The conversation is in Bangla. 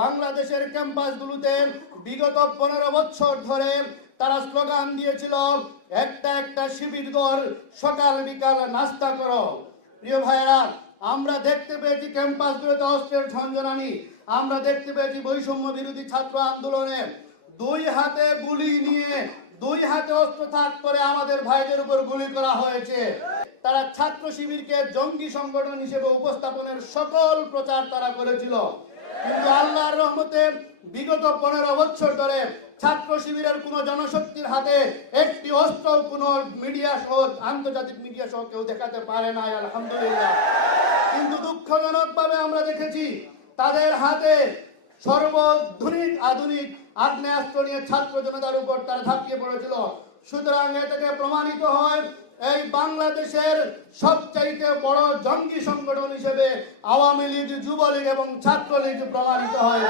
বাংলাদেশের ক্যাম্পাসগুলোতে বিগত 15 বছর ধরে তারা স্লোগান দিয়েছিল, একটা একটা শিবির দল, সকাল বিকাল নাস্তা করো। প্রিয় ভাইয়েরা, আমরা দেখতে পেয়েছি ক্যাম্পাসগুলোতে অস্ত্রের ঝঞ্ঝনানি, আমরা দেখতে পেয়েছি বৈষম্য বিরোধী ছাত্র আন্দোলনে দুই হাতে গুলি নিয়ে, দুই হাতে অস্ত্র তাক করে আমাদের ভাইদের উপর গুলি করা হয়েছে। তারা ছাত্র শিবিরকে জঙ্গি সংগঠন হিসেবে উপস্থাপনের সকল প্রচার তারা করেছিল, কিন্তু আল্লাহর রহমতে বিগত 15 বছর ধরে ছাত্র শিবিরের কোন জনশক্তির হাতে একটি অস্ত্র কোন মিডিয়া সহ, আন্তর্জাতিক মিডিয়া সহ কেউ দেখাতে পারে নাই, আলহামদুলিল্লাহ। কিন্তু দুঃখজনক ভাবে আমরা দেখেছি তাদের হাতে সর্বাধুনিক আধুনিক আগ্নেয়াস্ত্র নিয়ে ছাত্র জনতার উপর তারা ঝাঁপিয়ে পড়েছিল। সুতরাং এ থেকে প্রমাণিত হয় এই বাংলাদেশের সবচাইতে বড় জঙ্গি সংগঠন হিসেবে আওয়ামী লীগ, যুবলীগ এবং ছাত্রলীগ প্রমাণিত হয়।